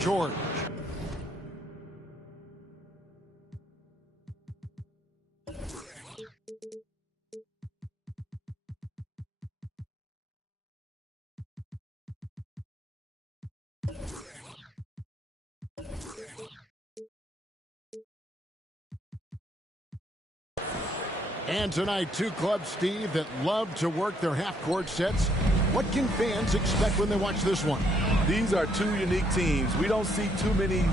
George. And tonight, two clubs, Steve, that love to work their half-court sets. What can fans expect when they watch this one? These are two unique teams. We don't see too many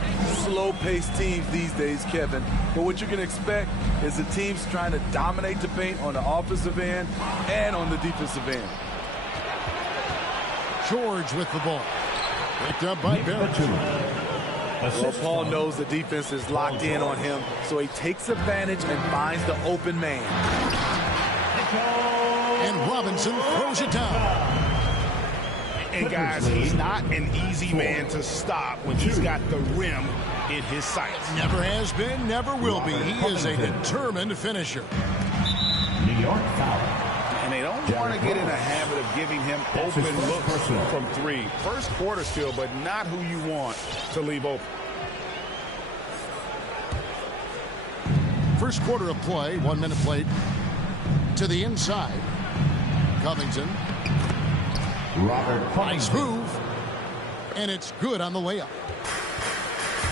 slow-paced teams these days, Kevin. But what you can expect is the teams trying to dominate the paint on the offensive end and on the defensive end. George with the ball. Picked up by Barrett. Well, Paul knows the defense is locked in on him, so he takes advantage and finds the open man. And Robinson throws it down. And guys, he's not an easy man to stop when he's got the rim in his sights. Never has been, never will be. He is a determined finisher. New York foul. And they don't want to get in a habit of giving him open looks from three. First quarter still, but not who you want to leave open. First quarter of play, 1 minute played. To the inside. Covington. Nice move. And it's good on the layup.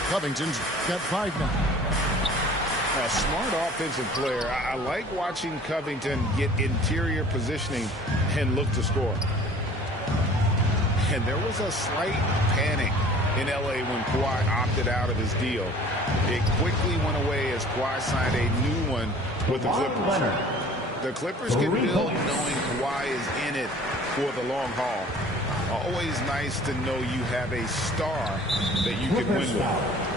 Covington's got 5 now. A smart offensive player. I like watching Covington get interior positioning and look to score. And there was a slight panic in L.A. when Kawhi opted out of his deal. It quickly went away as Kawhi signed a new one with the Clippers. The Clippers can build knowing Kawhi is in it for the long haul. Always nice to know you have a star that you can win with.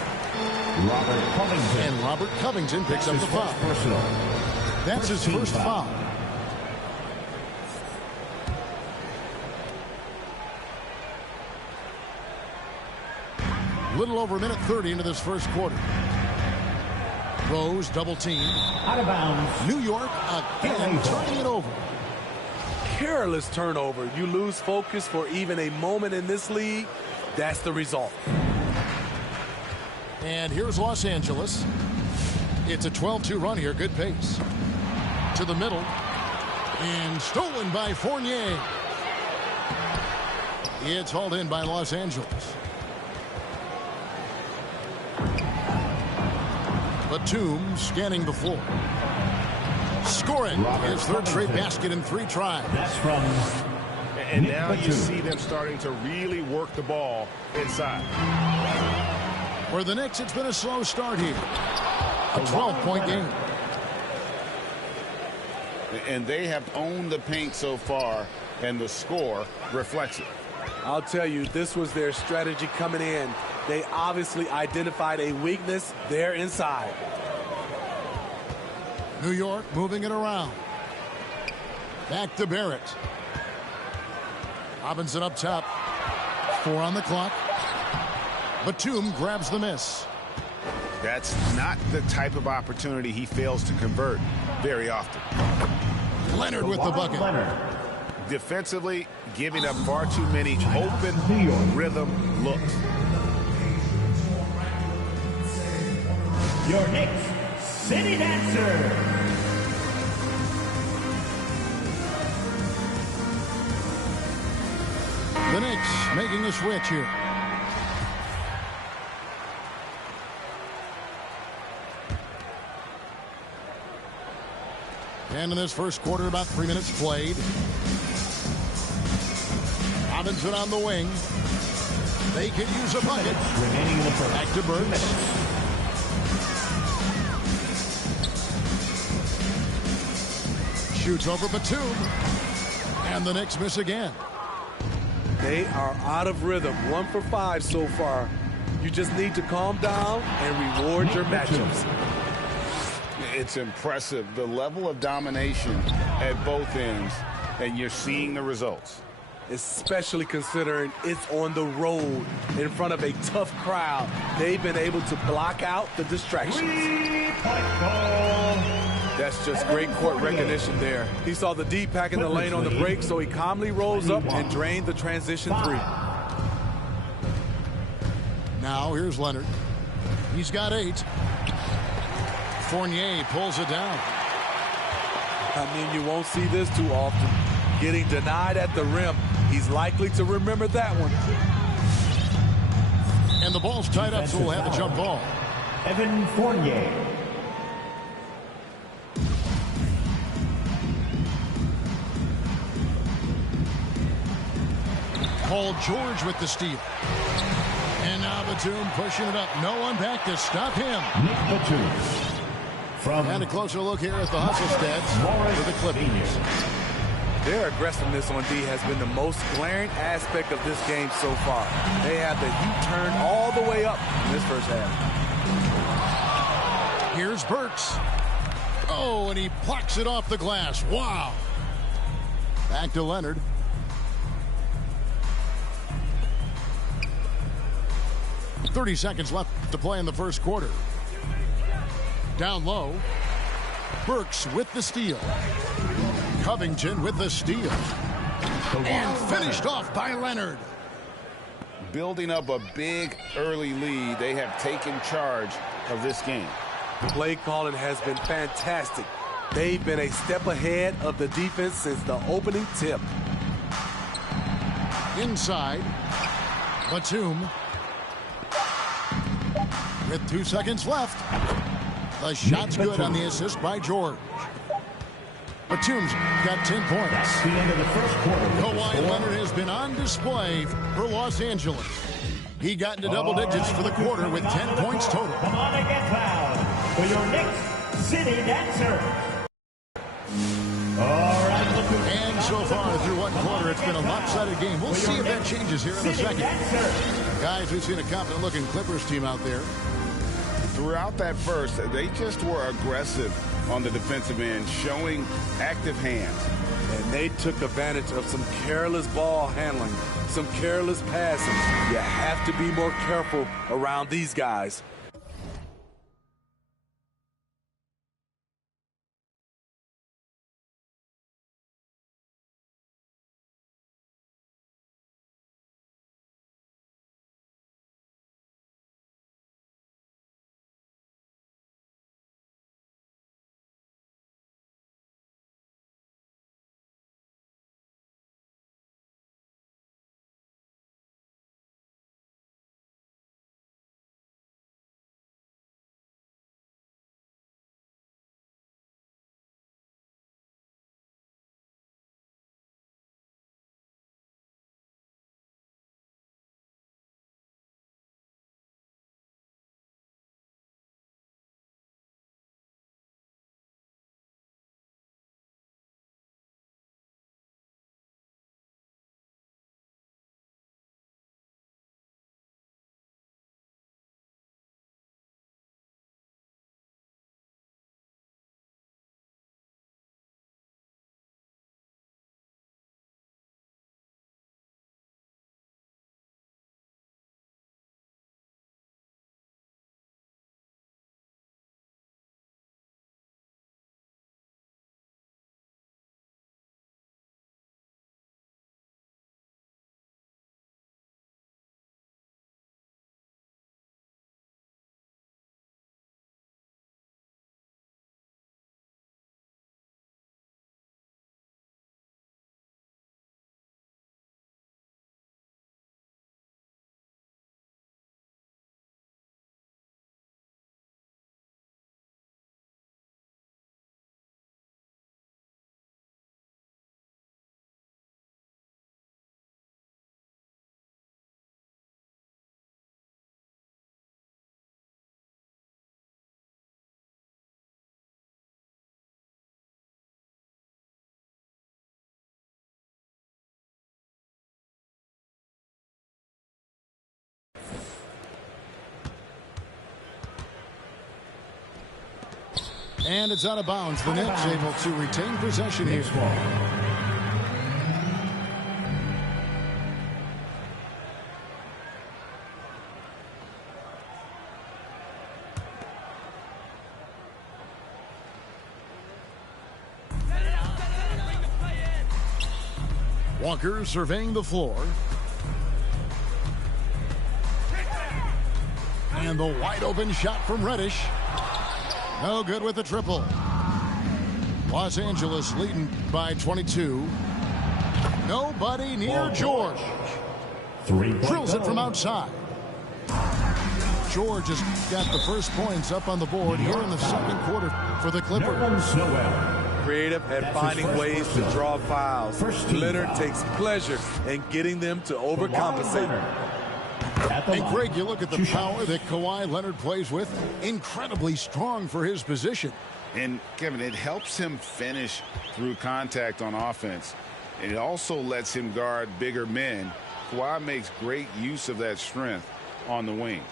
And Robert Covington picks up the foul. That's his first foul. Little over a minute 30 into this first quarter. Rose double team. Out of bounds. New York again turning it over. Careless turnover. You lose focus for even a moment in this league. That's the result. And here's Los Angeles. It's a 12-2 run here. Good pace. To the middle. And stolen by Fournier. It's hauled in by Los Angeles. Batum scanning the floor. Scoring his third straight basket in 3 tries. That's from And now you see them starting to really work the ball inside. For the Knicks, it's been a slow start here. A 12-point game. And they have owned the paint so far, and the score reflects it. I'll tell you, this was their strategy coming in. They obviously identified a weakness there inside. New York moving it around. Back to Barrett. Robinson up top. 4 on the clock. Batum grabs the miss. That's not the type of opportunity he fails to convert very often. Leonard with the bucket. Defensively, giving up far too many open rhythm looks. your Knicks City Dancer. The Knicks making a switch here. And in this first quarter, about 3 minutes played. Robinson on the wing. They can use a bucket. Remaining in the first. Back to Burks. Shoots over Batum. And the Knicks miss again. They are out of rhythm. 1 for 5 so far. You just need to calm down and reward your matchups. It's impressive, the level of domination at both ends, and you're seeing the results. Especially considering it's on the road in front of a tough crowd. They've been able to block out the distractions. That's just great court recognition there. He saw the D pack in the lane on the break, so he calmly rolls up and drained the transition three. Now here's Leonard. He's got 8. Fournier pulls it down. I mean, you won't see this too often. Getting denied at the rim. He's likely to remember that one. And the ball's tied up, so we'll have a jump ball. Evan Fournier. Paul George with the steal. And now Batum pushing it up. No one back to stop him. Nick Batum. And a closer look here at the hustle stats for the Clippers. Their aggressiveness on D has been the most glaring aspect of this game so far. They have the heat turned all the way up in this first half. Here's Burks. Oh, and he plucks it off the glass. Wow. Back to Leonard. .30 seconds left to play in the first quarter. Down low. Burks with the steal. Covington with the steal. And finished off by Leonard. Building up a big early lead, they have taken charge of this game. The play calling has been fantastic. They've been a step ahead of the defense since the opening tip. Inside. Batum. With 2 seconds left. The shot's good on the assist by George. Batum's got 10 points. That's the end of the first quarter. Kawhi Leonard has been on display for Los Angeles. He got into double digits for the quarter with 10 points total. Come on and get loud for your Knicks City Dancer. All right, and so far through one quarter, it's been a lopsided game. We'll see if that changes here in a second. Guys, we've seen a confident-looking Clippers team out there. Throughout that first, they just were aggressive on the defensive end, showing active hands. And they took advantage of some careless ball handling, some careless passing. You have to be more careful around these guys. And it's out of bounds. The Knicks able to retain possession here. Walker surveying the floor. And the wide open shot from Reddish. No good with the triple. Los Angeles leading by 22. Nobody near George. Drills it from outside. George has got the first points up on the board here in the second quarter for the Clippers. Creative at finding ways to draw fouls. Leonard takes pleasure in getting them to overcompensate. And Greg, you look at the power that Kawhi Leonard plays with. Incredibly strong for his position. And Kevin, it helps him finish through contact on offense. And it also lets him guard bigger men. Kawhi makes great use of that strength on the wing.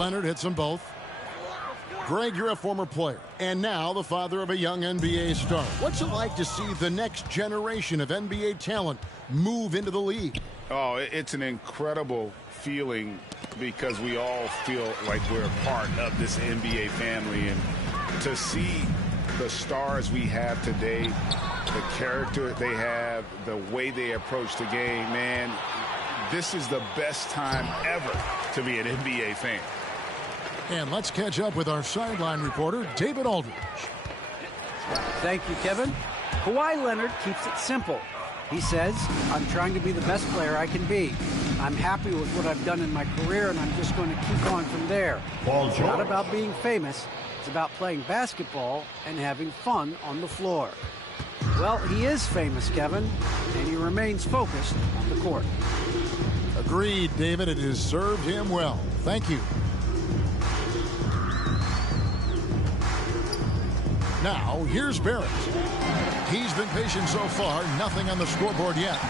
Leonard hits them both. Greg, you're a former player, and now the father of a young NBA star. What's it like to see the next generation of NBA talent move into the league? Oh, it's an incredible feeling because we all feel like we're a part of this NBA family. And to see the stars we have today, the character they have, the way they approach the game, man, this is the best time ever to be an NBA fan. And let's catch up with our sideline reporter, David Aldridge. Thank you, Kevin. Kawhi Leonard keeps it simple. He says, I'm trying to be the best player I can be. I'm happy with what I've done in my career, and I'm just going to keep on from there. It's not about being famous. It's about playing basketball and having fun on the floor. Well, he is famous, Kevin, and he remains focused on the court. Agreed, David. It has served him well. Thank you. Now, here's Barrett. He's been patient so far. Nothing on the scoreboard yet.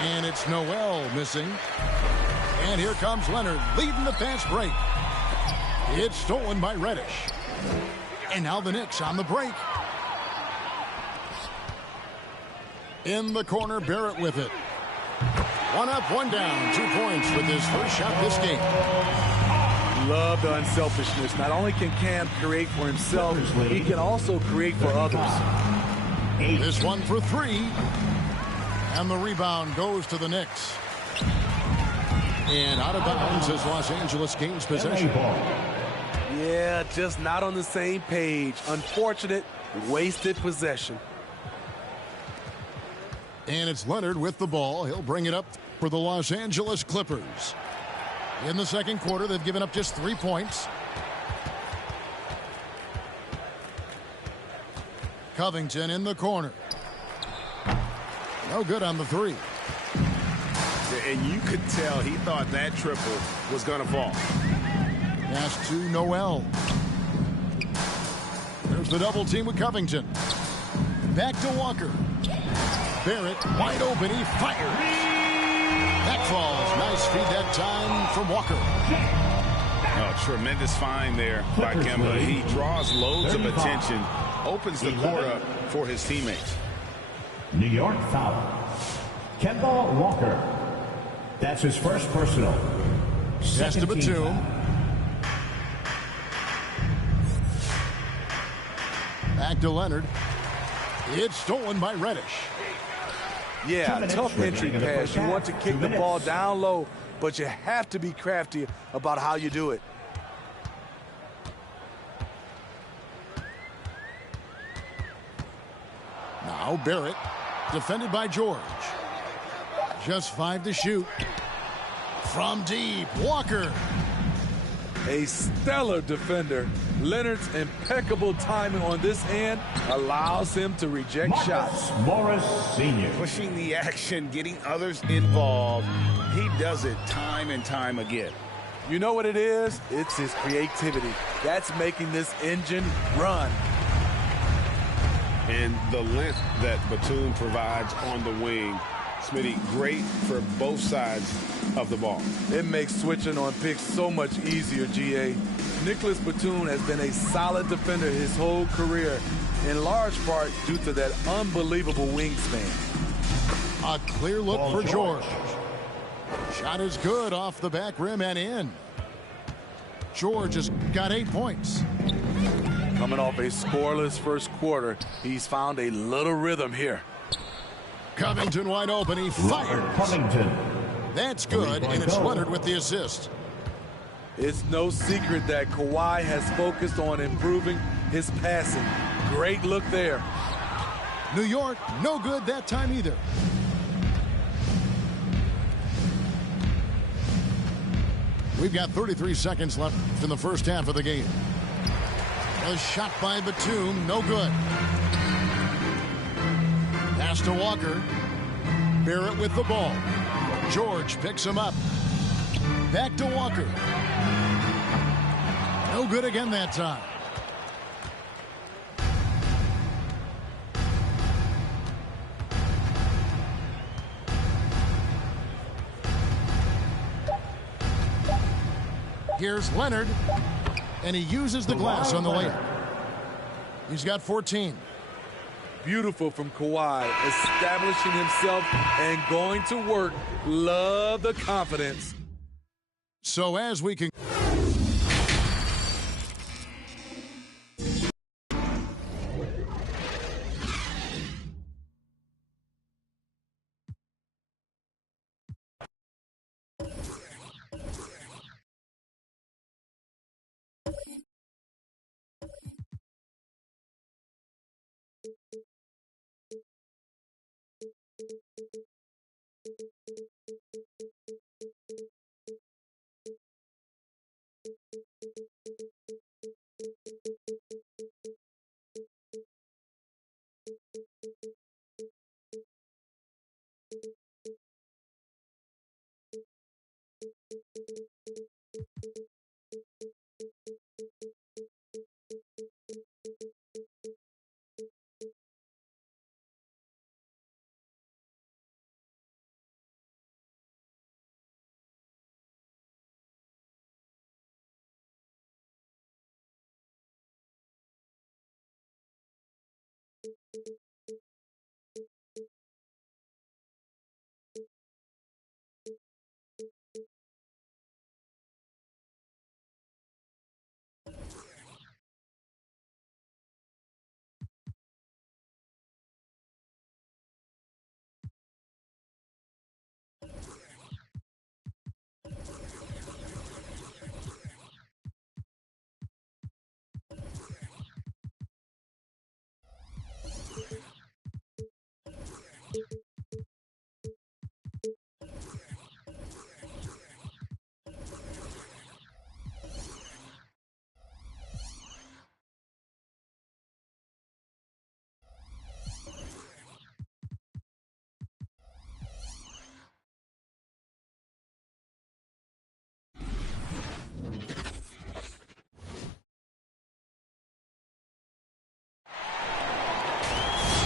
And it's Noel missing. And here comes Leonard leading the fast break. It's stolen by Reddish. And now the Knicks on the break. In the corner, Barrett with it. One up, one down. 2 points with his first shot this game. Love the unselfishness. Not only can Cam create for himself, he can also create for others. This one for 3. And the rebound goes to the Knicks. And out of bounds as Los Angeles gains possession. Yeah, just not on the same page. Unfortunate, wasted possession. And it's Leonard with the ball. He'll bring it up for the Los Angeles Clippers. In the second quarter, they've given up just 3 points. Covington in the corner. No good on the 3. And you could tell he thought that triple was going to fall. Pass to Noel. There's the double team with Covington. Back to Walker. Barrett wide open. He fires. That falls. Nice feed that time from Walker. Oh, tremendous find there by Kemba. He draws loads of attention, opens the court up for his teammates. New York foul. Kemba Walker. That's his first personal. Pass to Batum. Back to Leonard. It's stolen by Reddish. Yeah, tough entry pass. You want to kick the ball down low, but you have to be crafty about how you do it. Now Barrett, defended by George. Just 5 to shoot. From deep, Walker. A stellar defender. Leonard's impeccable timing on this end allows him to reject shots. Morris Sr. Pushing the action, getting others involved. He does it time and time again. You know what it is? It's his creativity. That's making this engine run. And the length that Batum provides on the wing, Smitty, great for both sides of the ball. It makes switching on picks so much easier, GA. Nicholas Batum has been a solid defender his whole career, in large part due to that unbelievable wingspan. A clear look for George. Shot is good off the back rim and in. George has got 8 points. Coming off a scoreless first quarter, he's found a little rhythm here. Covington wide open. He fires. Covington. That's good, and it's Leonard with the assist. It's no secret that Kawhi has focused on improving his passing. Great look there. New York, no good that time either. We've got 33 seconds left in the first half of the game. A shot by Batum, no good. Pass to Walker. Barrett with the ball. George picks him up. Back to Walker. No good again that time. Here's Leonard, and he uses the glass on the layup. He's got 14. Beautiful from Kawhi, establishing himself and going to work. Love the confidence. So as we can...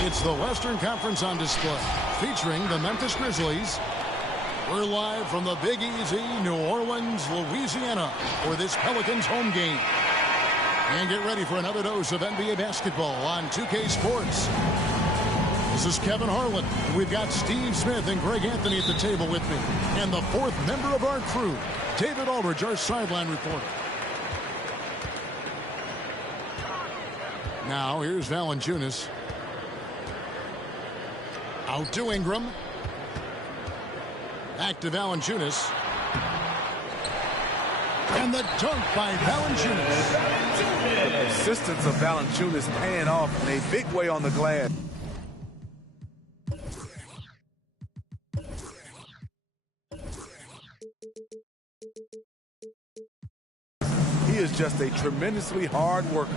It's the Western Conference on display, featuring the Memphis Grizzlies. We're live from the Big Easy, New Orleans, Louisiana, for this Pelicans home game. And get ready for another dose of NBA basketball on 2K Sports. This is Kevin Harlan. We've got Steve Smith and Greg Anthony at the table with me. And the fourth member of our crew, David Aldridge, our sideline reporter. Now, here's Valanciunas. Out to Ingram. Back to Valanciunas. And the dunk by Valanciunas. The persistence of Valanciunas paying off in a big way on the glass. He is just a tremendously hard worker.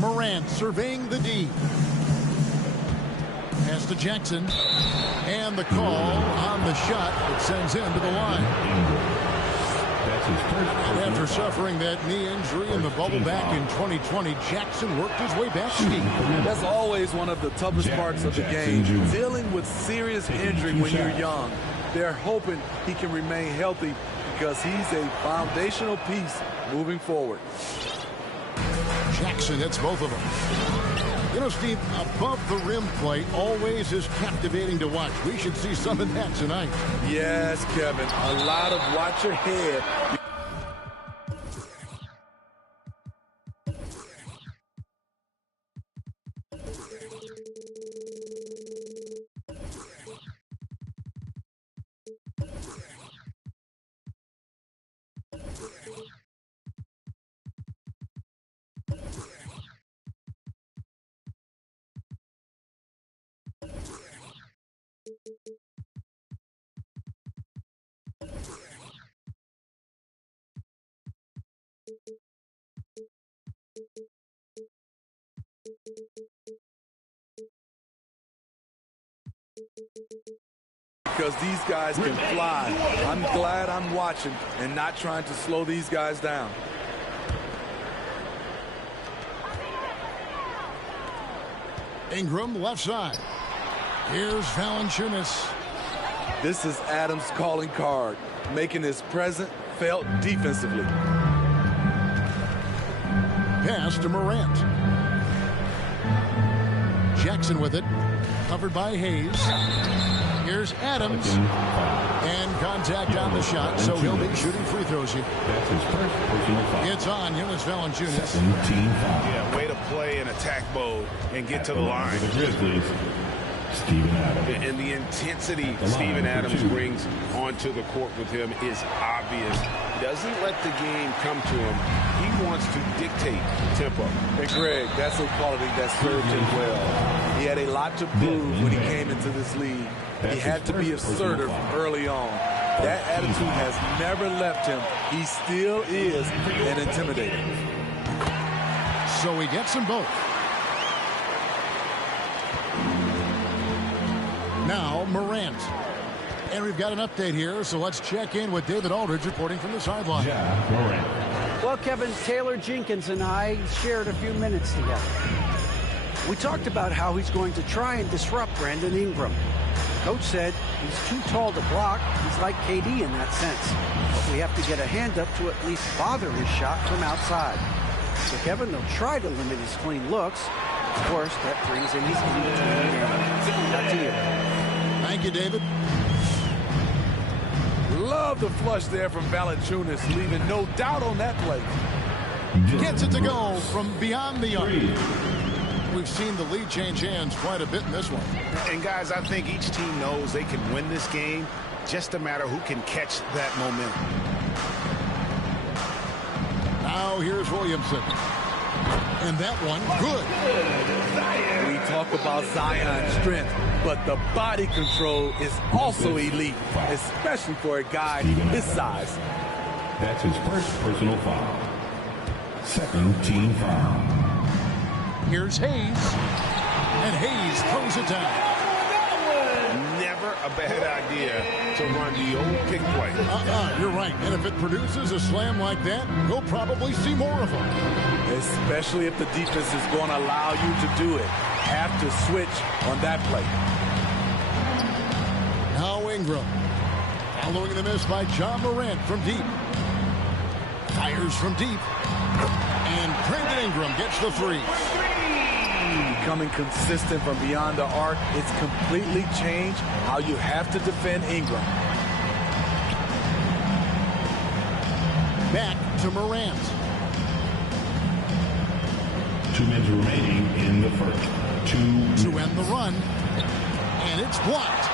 Morant surveying the D. Pass to Jackson. And the call on the shot that sends him to the line. And after suffering that knee injury in the bubble back in 2020, Jackson worked his way back skiing. That's always one of the toughest parts of the game, dealing with serious injury when you're young. They're hoping he can remain healthy because he's a foundational piece moving forward. Jackson hits both of them. You know, Steve, above the rim play always is captivating to watch. We should see some of that tonight. Yes, Kevin. A lot of watch your head. Because these guys can fly. I'm glad I'm watching and not trying to slow these guys down. Ingram left side. Here's Valanciunas. This is Adams' calling card, making his presence felt defensively. Pass to Morant. Jackson with it. Covered by Hayes. Here's Adams. And contact on the shot, so he'll be shooting free throws here. That's his first personal foul. It's on Jonas Valanciunas. Second team foul. Yeah, way to play in attack mode and get to the line. The Grizzlies, Steven Adams. And the intensity Steven Adams brings onto the court with him is obvious. He doesn't let the game come to him. He wants to dictate tempo. And Greg, that's a quality that served him well. He had a lot to prove when he came into this league. He had to be assertive early on. That attitude has never left him. He still is an intimidator. So he gets them both. Now Morant. And we've got an update here, so let's check in with David Aldridge reporting from the sideline. Ja Morant. Well, Kevin, Taylor Jenkins and I shared a few minutes together. We talked about how he's going to try and disrupt Brandon Ingram. Coach said he's too tall to block. He's like KD in that sense. But we have to get a hand up to at least bother his shot from outside. So, Kevin, they'll try to limit his clean looks. Of course, that brings in his in-between game. Back to you. Thank you, David. Love the flush there from Valanciunas, leaving no doubt on that play. Gets it to go from beyond the arc. We've seen the lead change hands quite a bit in this one. And, guys, I think each team knows they can win this game. Just a matter who can catch that momentum. Now here's Williamson. And that one, good. We talk about Zion's strength, but the body control is also elite, especially for a guy his size. That's his first personal foul. Second team foul. Here's Hayes. And Hayes throws it down. Never a bad idea to run the old pick play. You're right. And if it produces a slam like that, we'll probably see more of them. Especially if the defense is going to allow you to do it. Have to switch on that play. Now Ingram. Following the miss by Ja Morant from deep. Fires from deep. And Brandon Ingram gets the three. Becoming consistent from beyond the arc, it's completely changed how you have to defend Ingram. Back to Morant. 2 minutes remaining in the first. To end the run. And it's blocked.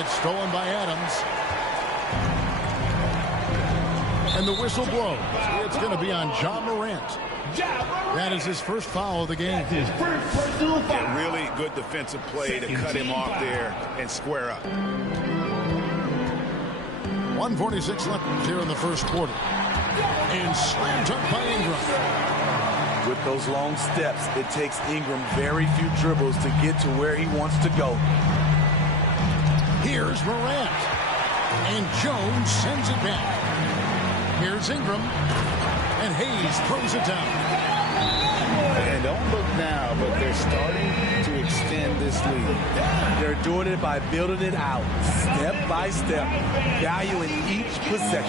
It's stolen by Adams. And the whistle blows. It's going to be on Ja Morant. That is his first foul of the game. His first personal foul. A really good defensive play to cut him off there and square up. 1:46 left here in the first quarter. And slammed up by Ingram. With those long steps, it takes Ingram very few dribbles to get to where he wants to go. Here's Morant. And Jones sends it back. Here's Ingram. And Hayes throws it down. And don't look now, but they're starting to extend this lead. They're doing it by building it out, step by step, valuing each possession.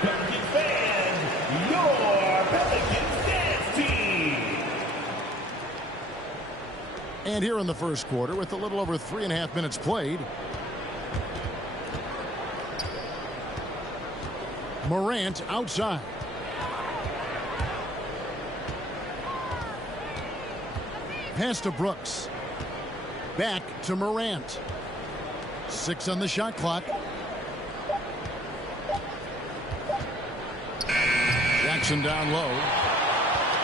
Pelicans fans, your Pelicans dance team. And here in the first quarter, with a little over 3.5 minutes played, Morant outside. Pass to Brooks. Back to Morant. 6 on the shot clock. Jackson down low.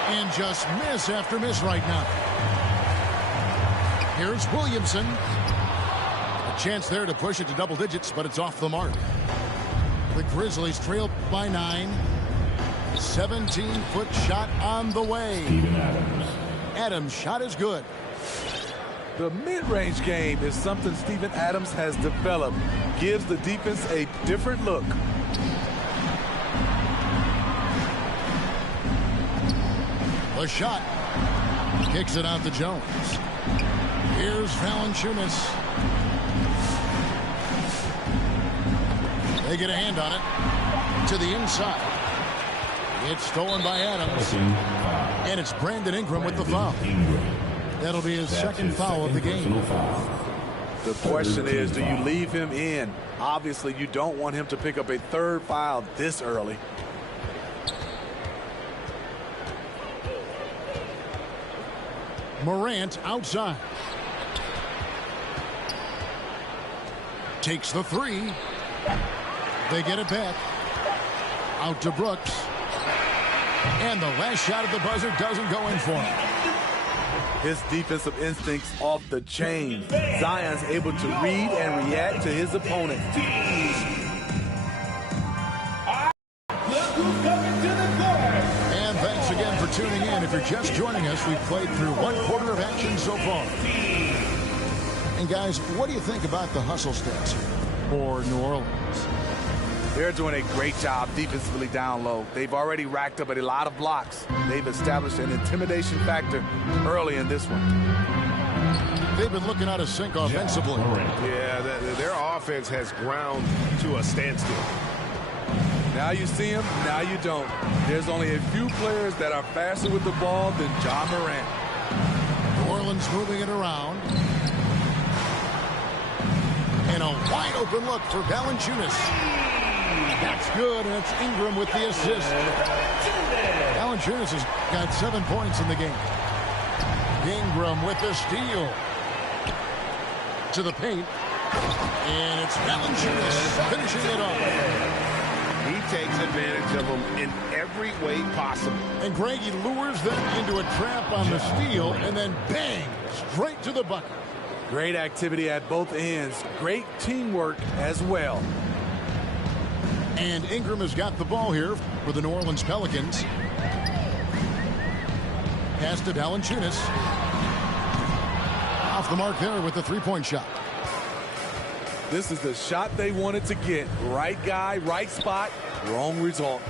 And just miss after miss right now. Here's Williamson. A chance there to push it to double digits, but it's off the mark. The Grizzlies trail by 9. 17-foot shot on the way. Steven Adams. Adams' shot is good. The mid-range game is something Steven Adams has developed. Gives the defense a different look. A shot. Kicks it out to Jones. Here's Valanciunas. They get a hand on it. To the inside. It's stolen by Adams. And it's Brandon Ingram with the foul. That'll be his second foul of the game. The question is, do you leave him in? Obviously, you don't want him to pick up a third foul this early. Morant outside. Takes the three. They get it back. Out to Brooks. And the last shot at the buzzer doesn't go in for him. His defensive instincts off the chain. Zion's able to read and react to his opponent. And thanks again for tuning in. If you're just joining us, we've played through one quarter of action so far. And guys, what do you think about the hustle stats here for New Orleans? They're doing a great job defensively down low. They've already racked up a lot of blocks. They've established an intimidation factor early in this one. They've been looking out of sync offensively. Yeah, their offense has ground to a standstill. Now you see him, now you don't. There's only a few players that are faster with the ball than John Morant. New Orleans moving it around. And a wide open look for Valanciunas. That's good, and it's Ingram with the assist. Valanciunas has got 7 points in the game. Ingram with the steal. To the paint. And it's Valanciunas finishing it off. He takes advantage of them in every way possible. And Greg, he lures them into a trap on the steal, and then bang, straight to the bucket. Great activity at both ends. Great teamwork as well. And Ingram has got the ball here for the New Orleans Pelicans. Pass to Valanciunas. Off the mark there with the three-point shot. This is the shot they wanted to get. Right guy, right spot, wrong result.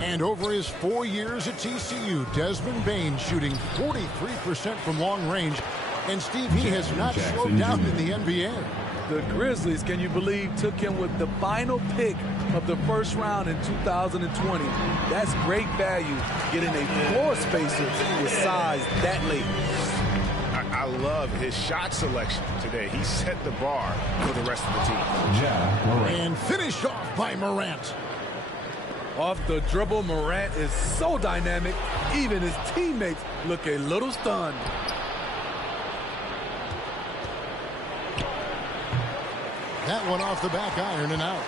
And over his 4 years at TCU, Desmond Bane shooting 43% from long range. And Steve, he has not slowed down in the NBA. The Grizzlies, can you believe, took him with the final pick of the first round in 2020. That's great value, getting a floor spacer with size that late. I love his shot selection today. He set the bar for the rest of the team. And finished off by Morant. Off the dribble, Morant is so dynamic, even his teammates look a little stunned. That one off the back iron and out.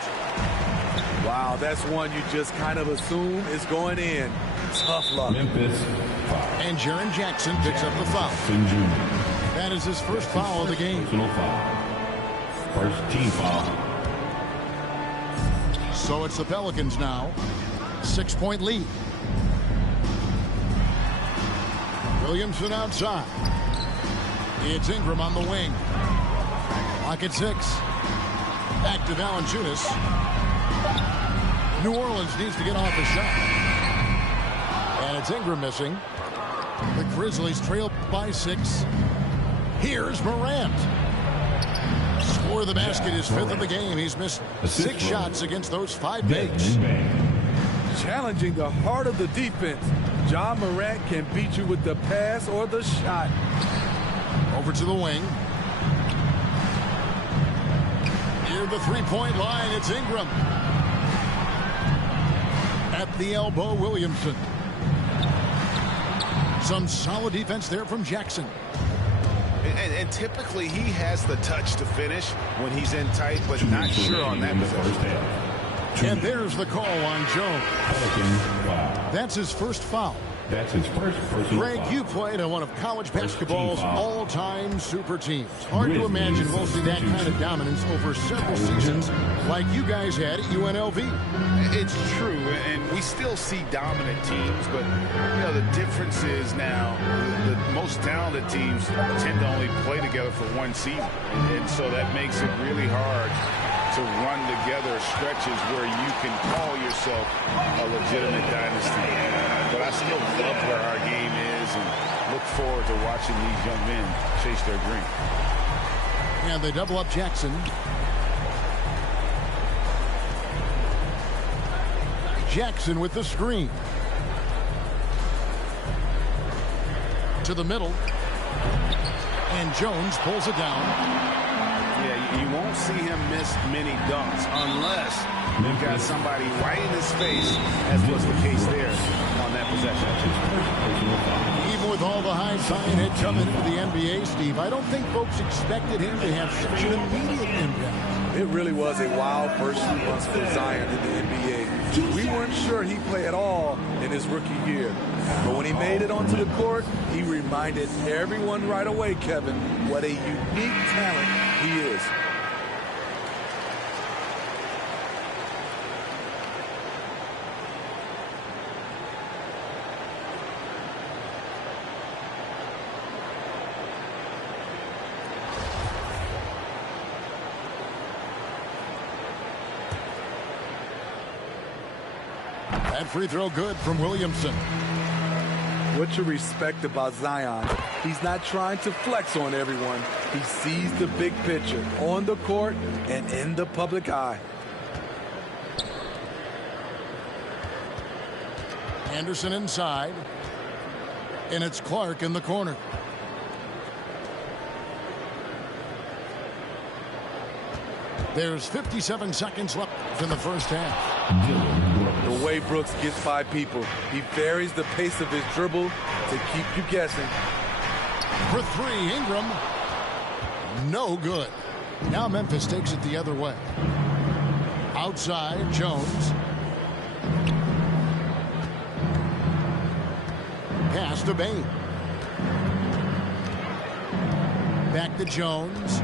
Wow, that's one you just kind of assume is going in. Tough luck. Memphis. And Jaren Jackson picks up the foul. That is his first foul of the game. First team foul. So it's the Pelicans now. 6-point lead. Williamson outside. It's Ingram on the wing. Clock at 6. Back to Valanciunas. New Orleans needs to get off a shot. And it's Ingram missing. The Grizzlies trail by 6. Here's Morant. Score of the basket, his 5th of the game. He's missed 6 shots against those 5 bigs. Challenging the heart of the defense. John Morant can beat you with the pass or the shot. Over to the wing. Near the three-point line, it's Ingram. At the elbow, Williamson. Some solid defense there from Jackson. And typically he has the touch to finish when he's in tight, but not sure on that possession. And there's the call on Jones. That's his first foul. That's his first personal Greg, foul. you played on one of college basketball's all-time super teams. Hard to imagine we'll see that kind of dominance over several seasons like you guys had at UNLV. It's true, and we still see dominant teams, but you know the difference is now the most talented teams tend to only play together for one season, and so that makes it really hard to run together stretches where you can call yourself a legitimate dynasty. But I still love where our game is and look forward to watching these young men chase their dream. And they double up Jackson. Jackson with the screen. To the middle. And Jones pulls it down. Yeah, you won't see him miss many dunks unless you've got somebody right in his face, as was the case there on that possession. Even with all the hype Zion had coming into the NBA, Steve, I don't think folks expected him to have such an immediate impact. It really was a wild first few months for Zion in the NBA. We weren't sure he'd play at all in his rookie year. But when he made it onto the court, he reminded everyone right away, Kevin, what a unique talent he is. That free throw good from Williamson. What you respect about Zion, he's not trying to flex on everyone. He sees the big picture on the court and in the public eye. Anderson inside. And it's Clark in the corner. There's 57 seconds left in the first half. The way Brooks gets by people, he varies the pace of his dribble to keep you guessing. For three, Ingram. No good. Now Memphis takes it the other way. Outside, Jones. Pass to Bain. Back to Jones.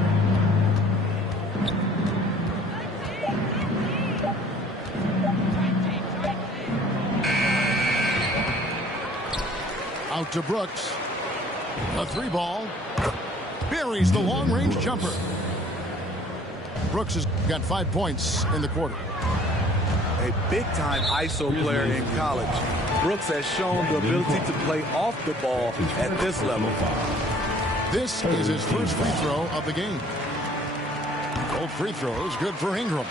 Out to Brooks. A three ball. Buries the long-range jumper. Brooks has got 5 points in the quarter. A big-time ISO player in college. Brooks has shown the ability to play off the ball at this level. This is his first free throw of the game. Both free throws good for Ingram.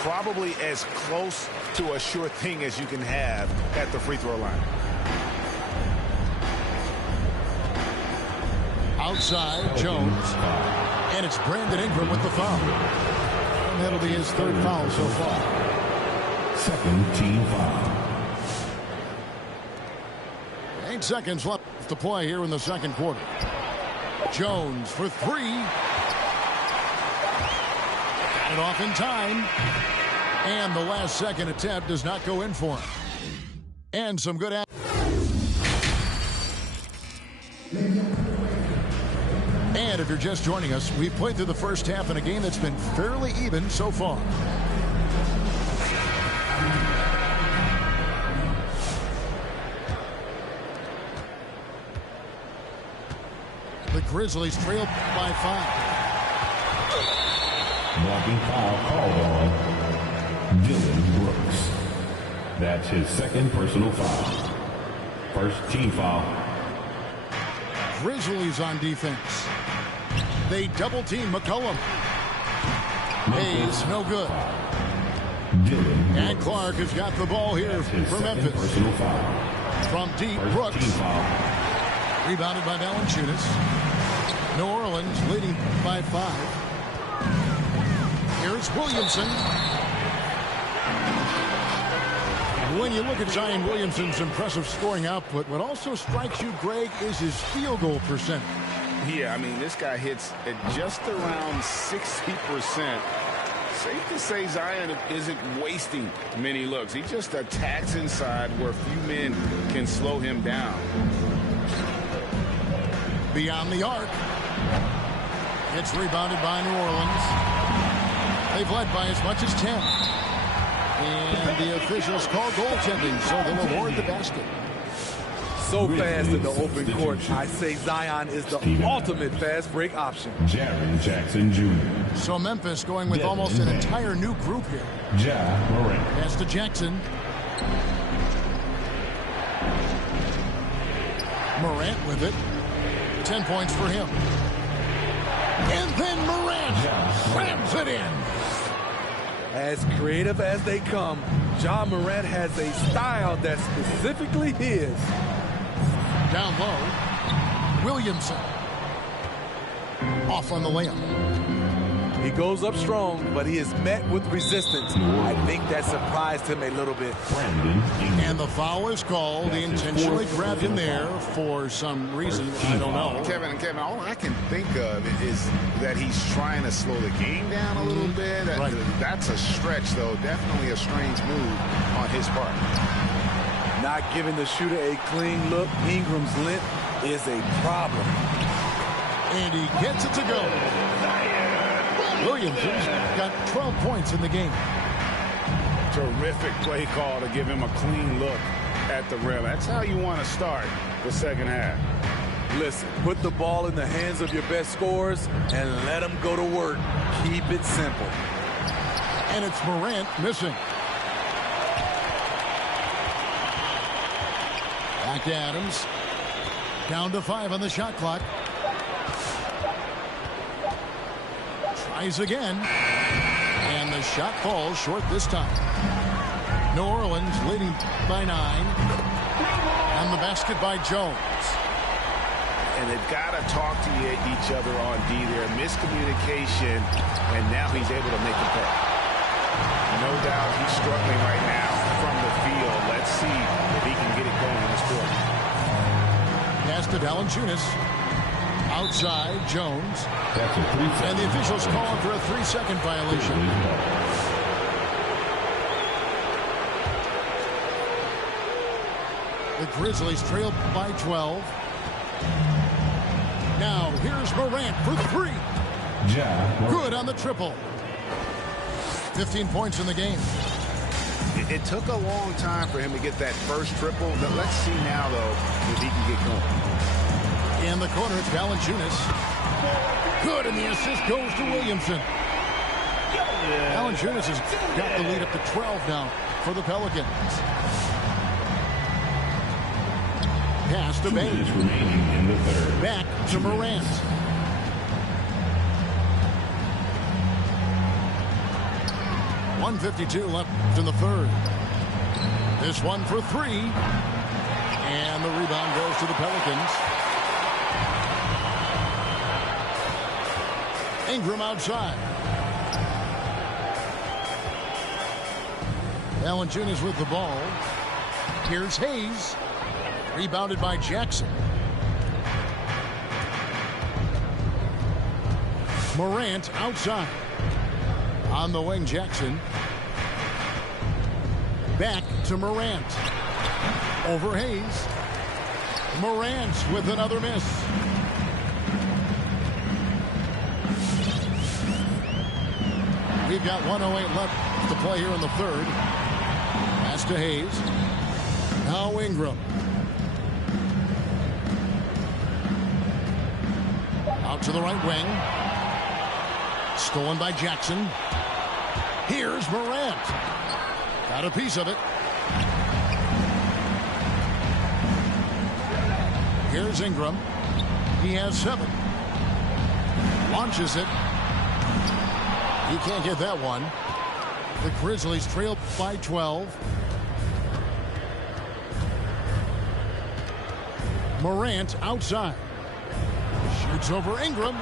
Probably as close to a sure thing as you can have at the free throw line. Outside, Jones. And it's Brandon Ingram with the foul. And that'll be his third foul so far. Second team foul. 8 seconds left to play here in the second quarter. Jones for three. Got it off in time. And the last second attempt does not go in for him. And some good action. And if you're just joining us, we've played through the first half in a game that's been fairly even so far. The Grizzlies trail by 5. Blocking foul called on Dylan Brooks. That's his second personal foul. First team foul. Grizzlies on defense. They double team McCollum. Hayes, no good. Dylan And Brooks. Clark has got the ball here That's his for second Memphis. personal foul. From deep, First Brooks. team foul. Rebounded by Valanciunas. New Orleans leading by 5. Here's Williamson. When you look at Zion Williamson's impressive scoring output, what also strikes you, Greg, is his field goal percentage. Yeah, I mean, this guy hits at just around 60%. Safe to say Zion isn't wasting many looks. He just attacks inside where few men can slow him down. Beyond the arc. It's rebounded by New Orleans. They've led by as much as 10. And the officials call goaltending, so they'll award the basket. so fast in the open court. I say Zion is the ultimate fast break option. Jaren Jackson Jr. So Memphis going with almost an entire new group here. Ja Morant. Pass to Jackson. Morant with it. 10 points for him. And then Morant slams it in. As creative as they come, Ja Morant has a style that's specifically his. Down low, Williamson. Off on the layup. He goes up strong, but he is met with resistance. I think that surprised him a little bit. And the foul is called. He intentionally grabbed him there for some reason. I don't know. Kevin, all I can think of is that he's trying to slow the game down a little bit. Right. That's a stretch, though. Definitely a strange move on his part. Not giving the shooter a clean look. Ingram's length is a problem. And he gets it to go. Williamson's got 12 points in the game. Terrific play call to give him a clean look at the rim. That's how you want to start the second half. Listen, put the ball in the hands of your best scorers and let them go to work. Keep it simple. And it's Morant missing. Back to Adams. Down to 5 on the shot clock. Tries again. And the shot falls short this time. New Orleans leading by 9. And the basket by Jones. And they've got to talk to each other on D there. Miscommunication, and now he's able to make a play. No doubt he's struggling right now from the field. Let's see if he can get it going in this quarter. Pass to Valanciunas. Outside, Jones. That's a 3-second. And the officials calling for a 3-second violation. The Grizzlies trail by 12. Now, here's Morant for 3. Good on the triple. 15 points in the game. It took a long time for him to get that first triple. Let's see now, though, if he can get going. In the corner, it's Valanciunas. Good, and the assist goes to Williamson. Valanciunas has got the lead up to 12 now for the Pelicans. Pass to Bain. Remaining in the third. Back to Morant. .152 left in the third. This one for 3. And the rebound goes to the Pelicans. Ingram outside. Valanciunas with the ball. Here's Hayes. Rebounded by Jackson. Morant outside. On the wing, Jackson. Back to Morant. Over Hayes. Morant with another miss. We've got 1:08 left to play here in the third. Pass to Hayes. Now Ingram. Out to the right wing. Stolen by Jackson. Here's Morant. Got a piece of it. Here's Ingram. He has 7. Launches it. He can't get that one. The Grizzlies trail by 12. Morant outside. Shoots over Ingram.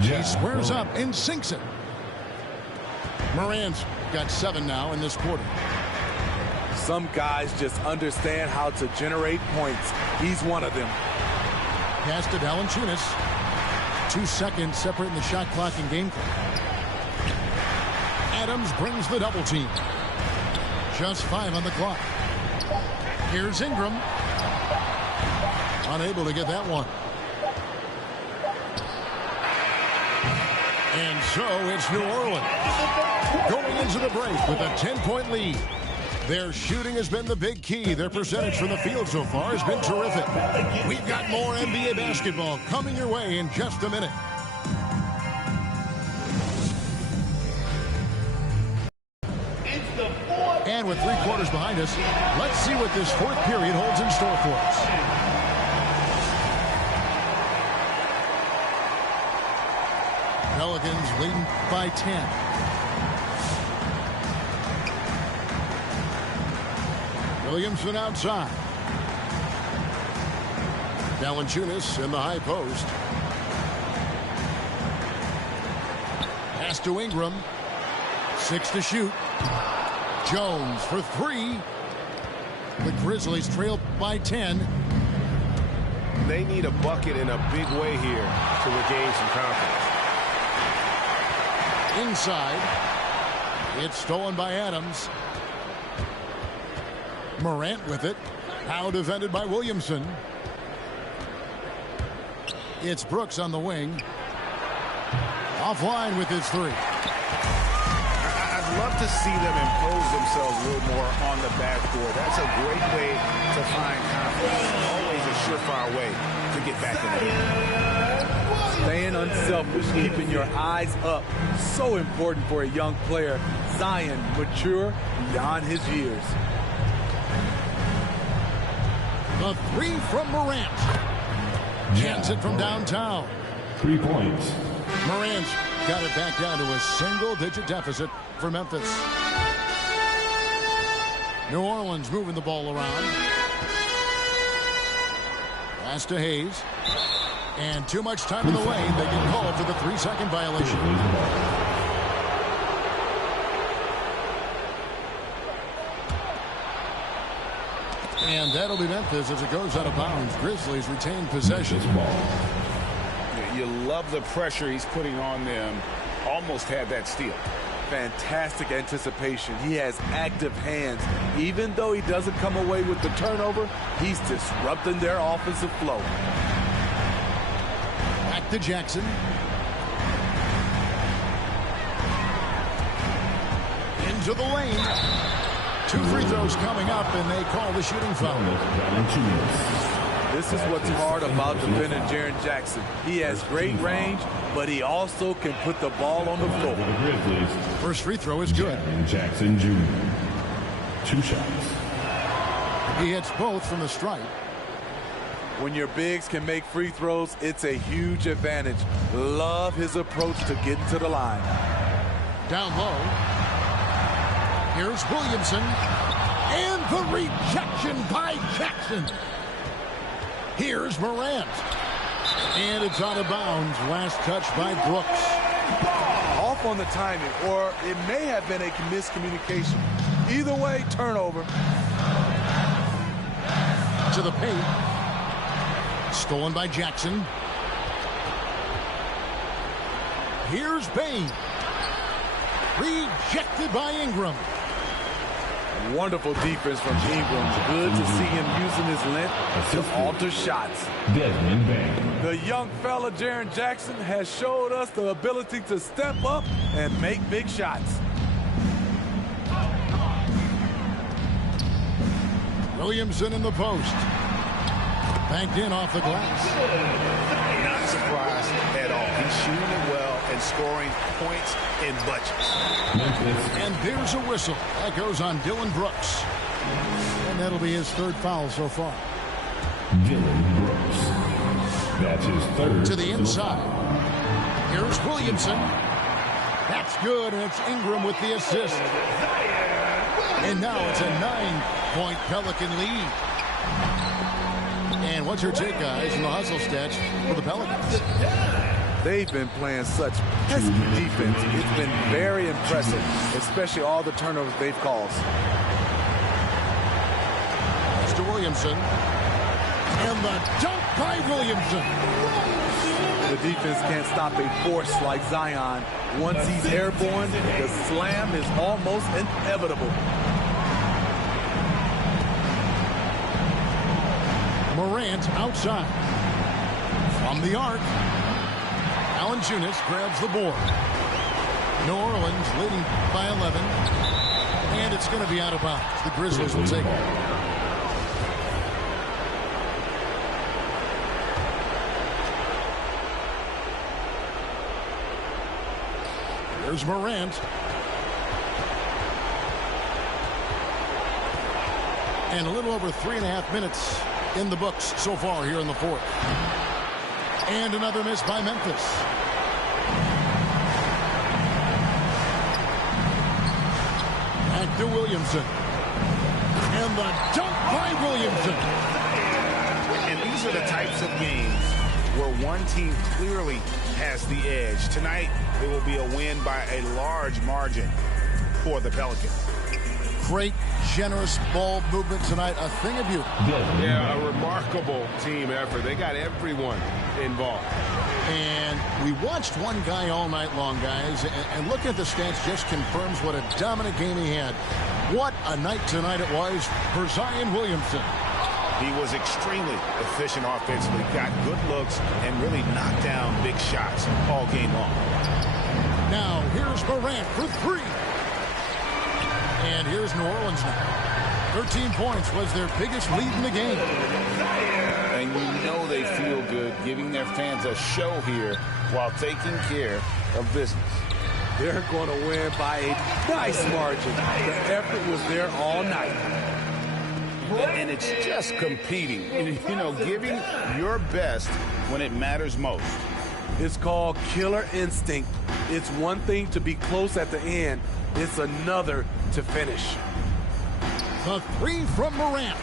He squares up and sinks it. Morant's got 7 now in this quarter. Some guys just understand how to generate points. He's one of them. Pass to Valanciunas. 2 seconds separating the shot clock and game clock. Adams brings the double team. Just 5 on the clock. Here's Ingram. Unable to get that one. And so it's New Orleans going into the break with a 10-point lead. Their shooting has been the big key. Their percentage from the field so far has been terrific. We've got more NBA basketball coming your way in just a minute. And with 3 quarters behind us, let's see what this fourth period holds in store for us. Pelicans leading by 10. Williamson outside. Valanciunas in the high post. Pass to Ingram. 6 to shoot. Jones for 3. The Grizzlies trail by 10. They need a bucket in a big way here to regain some confidence. Inside. It's stolen by Adams. Morant with it. Now defended by Williamson. It's Brooks on the wing. Offline with his 3. I'd love to see them impose themselves a little more on the backboard. That's a great way to find confidence. Always a surefire way to get back in the game. Staying unselfish, keeping your eyes up. So important for a young player. Zion, mature beyond his years. The 3 from Morant. Jams it from downtown. 3 points. Morant's got it back down to a single-digit deficit for Memphis. New Orleans moving the ball around. Pass to Hayes. And too much time in the lane. They get called for the 3-second violation. And that'll be Memphis as it goes out of bounds. Grizzlies retain possession. You love the pressure he's putting on them. Almost had that steal. Fantastic anticipation. He has active hands. Even though he doesn't come away with the turnover, he's disrupting their offensive flow. Back to Jackson. Into the lane. 2 free throws coming up, and they call the shooting foul. This is what's hard about defending Jaren Jackson. He has great range, but he also can put the ball on the floor. First free throw is good. Jackson Jr. 2 shots. He hits both from the stripe. When your bigs can make free throws, it's a huge advantage. Love his approach to getting to the line. Down low. Here's Williamson. And the rejection by Jackson. Here's Morant. And it's out of bounds. Last touch by Brooks. Off on the timing, or it may have been a miscommunication. Either way, turnover. To the paint. Stolen by Jackson. Here's Bain. Rejected by Ingram. Wonderful defense from Ingram. Good to see him using his length to alter shots. Desmond Bain. The young fella, Jaren Jackson, has showed us the ability to step up and make big shots. Williamson in the post. Banked in off the glass. Not surprised at all. He's shooting it well and scoring points in bunches. And there's a whistle. That goes on Dylan Brooks. And that'll be his 3rd foul so far. Dylan Brooks. That's his 3rd. To the inside. Here's Williamson. That's good, and it's Ingram with the assist. And now it's a 9-point Pelican lead. And what's your take, guys, in the hustle stats for the Pelicans? They've been playing such pesky defense. It's been very impressive, especially all the turnovers they've caused. It's to Williamson. And the dunk by Williamson. The defense can't stop a force like Zion. Once he's airborne, the slam is almost inevitable. Morant outside. From the arc. Valanciunas grabs the board. New Orleans leading by 11. And it's going to be out of bounds. The Grizzlies will take it. Here's Morant. And a little over 3.5 minutes in the books so far here in the fourth. And another miss by Memphis. Back to Williamson. And the dunk by Williamson. And these are the types of games where one team clearly has the edge. Tonight, it will be a win by a large margin for the Pelicans. Great, generous ball movement tonight. A thing of beauty. Yeah, a remarkable team effort. They got everyone involved. And we watched one guy all night long, guys, and looking at the stats just confirms what a dominant game he had. What a night tonight it was for Zion Williamson. He was extremely efficient offensively, got good looks, and really knocked down big shots all game long. Now, here's Morant for three. And here's New Orleans now. 13 points was their biggest lead in the game. And you know they feel good giving their fans a show here while taking care of business. They're going to win by a nice margin. The effort was there all night. And it's just competing, you know, giving your best when it matters most. It's called killer instinct. It's one thing to be close at the end. It's another to finish. The three from Morant.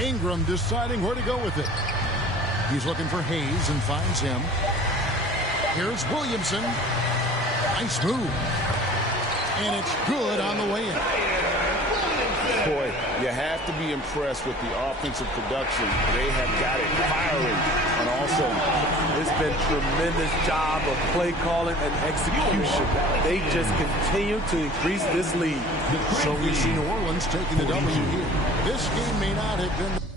Ingram deciding where to go with it. He's looking for Hayes and finds him. Here's Williamson. Nice move. And it's good on the way in. Boy, you have to be impressed with the offensive production. They have got it firing. And also, it's been a tremendous job of play calling and execution. They just continue to increase this lead. So we see New Orleans taking the W here. This game may not have been